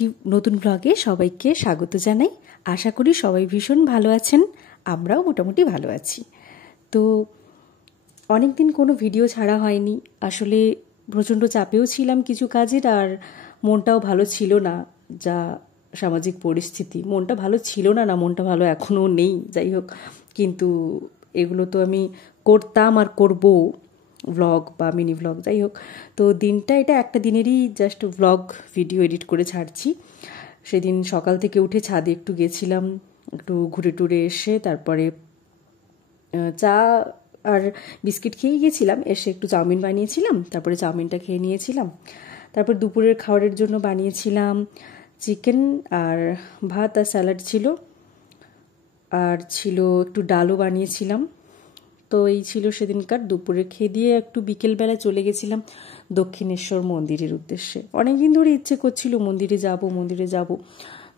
একটি নতুন ব্লগে সবাইকে স্বাগত জানাই। আশা করি সবাই ভীষণ ভালো আছেন, আমরাও মোটামুটি ভালো আছি। তো অনেক দিন কোনো ভিডিও ছাড়া হয়নি, আসলে প্রচণ্ড চাপেও ছিলাম কিছু কাজের, আর মনটাও ভালো ছিল না। যা সামাজিক পরিস্থিতি, মনটা ভালো ছিল না, মনটা ভালো এখনও নেই, যাই হোক। কিন্তু এগুলো তো আমি করতাম আর করব, ভ্লগ বা মিনি ভ্লগ, যাই হোক। তো দিনটা এটা একটা দিনেরই জাস্ট ভ্লগ ভিডিও এডিট করে ছাড়ছি। সেদিন সকাল থেকে উঠে ছাদে একটু গেছিলাম, একটু ঘুরে টুরে এসে তারপরে চা আর বিস্কিট খেয়েই গেছিলাম। এসে একটু চাউমিন বানিয়েছিলাম, তারপরে চাউমিনটা খেয়ে নিয়েছিলাম। তারপর দুপুরের খাবারের জন্য বানিয়েছিলাম চিকেন আর ভাত আর স্যালাড ছিল, আর ছিল একটু ডালও বানিয়েছিলাম। তো এই ছিল সেদিনকার দুপুরে। খেয়ে দিয়ে একটু বিকেলবেলা চলে গেছিলাম দক্ষিণেশ্বর মন্দিরের উদ্দেশ্যে। অনেক দিন ধরে ইচ্ছে করছিল মন্দিরে যাব,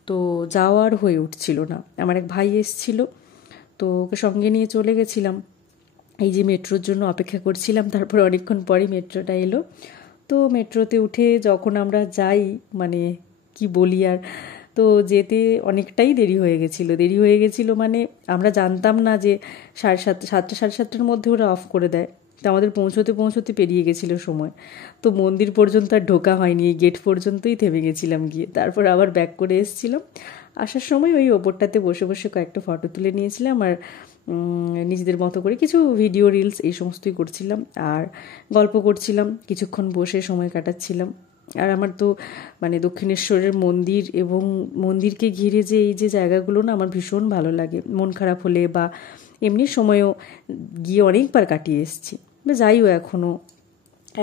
তো যাওয়ার হয়ে উঠছিল না। আমার এক ভাই এসছিল, তো ওকে সঙ্গে নিয়ে চলে গেছিলাম। এই যে মেট্রোর জন্য অপেক্ষা করছিলাম, তারপর অনেকক্ষণ পরে মেট্রোটা এলো। তো মেট্রোতে উঠে যখন আমরা যাই, মানে কি বলি আর, তো যেতে অনেকটাই দেরি হয়ে গেছিলো। মানে আমরা জানতাম না যে 7:30 মধ্যে ওরা অফ করে দেয়। তো আমাদের পৌঁছতে পেরিয়ে গেছিলো সময়। তো মন্দির পর্যন্ত আর ঢোকা হয়নি, এই গেট পর্যন্তই থেমে গেছিলাম গিয়ে। তারপর আবার ব্যাক করে এসেছিলাম। আসার সময় ওই ওপরটাতে বসে বসে কয়েকটা ফটো তুলে নিয়েছিলাম, আর নিজেদের মতো করে কিছু ভিডিও রিলস এই সমস্তই করছিলাম, আর গল্প করছিলাম, কিছুক্ষণ বসে সময় কাটাচ্ছিলাম। আর আমার তো মানে দক্ষিণেশ্বরের মন্দির এবং মন্দিরকে ঘিরে যে এই যে জায়গাগুলো না, আমার ভীষণ ভালো লাগে। মন খারাপ হলে বা এমনি সময়ও গিয়ে অনেকবার কাটিয়ে এসেছি, যাইও এখনও।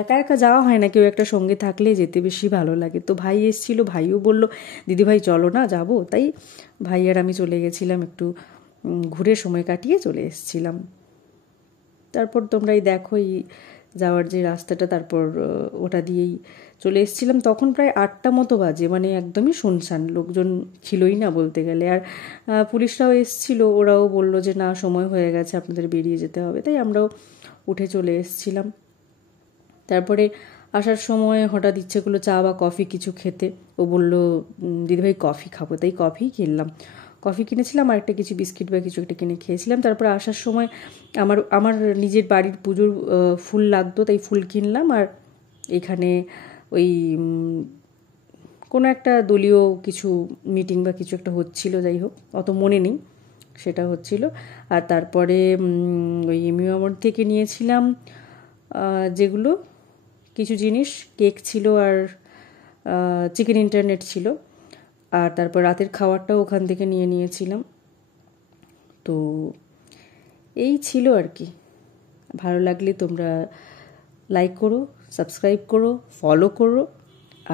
একা একা যাওয়া হয় না, কেউ একটা সঙ্গে থাকলে যেতে বেশি ভালো লাগে। তো ভাই এসেছিলো, ভাইও বলল দিদিভাই চলো না, যাবো। তাই ভাই আর আমি চলে গেছিলাম, একটু ঘুরে সময় কাটিয়ে চলে এসেছিলাম। তারপর তোমরাই দেখো এই যাওয়ার যে রাস্তাটা, তারপর ওটা দিয়েই চলে এসেছিলাম। তখন প্রায় 8টা মতো বাজে, মানে একদমই শুনশান, লোকজন ছিলই না বলতে গেলে। আর পুলিশরাও এসেছিলো, ওরাও বলল যে না, সময় হয়ে গেছে, আপনাদের বেরিয়ে যেতে হবে। তাই আমরাও উঠে চলে এসেছিলাম। তারপরে আসার সময় হঠাৎ ইচ্ছে করলো চা বা কফি কিছু খেতে। ও বলল দিদিভাই কফি খাবো, তাই কফি কিনলাম। কফি কিনেছিলাম, আর একটা কিছু বিস্কিট বা কিছু একটা কিনে খেয়েছিলাম। তারপর আসার সময় আমার নিজের বাড়ির পুজোর ফুল লাগতো, তাই ফুল কিনলাম। আর এখানে ওই কোনো একটা দলীয় কিছু মিটিং বা কিছু একটা হচ্ছিল, যাই হোক, অত মনে নেই, সেটা হচ্ছিল। আর তারপরে ওই এমইউ আমন্ড থেকে নিয়েছিলাম যেগুলো কিছু জিনিস, কেক ছিল আর চিকেন ইন্টারনেট ছিল। আর তারপর রাতের খাবারটাও ওখান থেকে নিয়েছিলাম। তো এই ছিল আর কি। ভালো লাগলে তোমরা লাইক করো, সাবস্ক্রাইব করো, ফলো করো,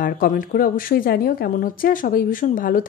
আর কমেন্ট করে অবশ্যই জানিও কেমন হচ্ছে। আর সবাই ভীষণ ভালো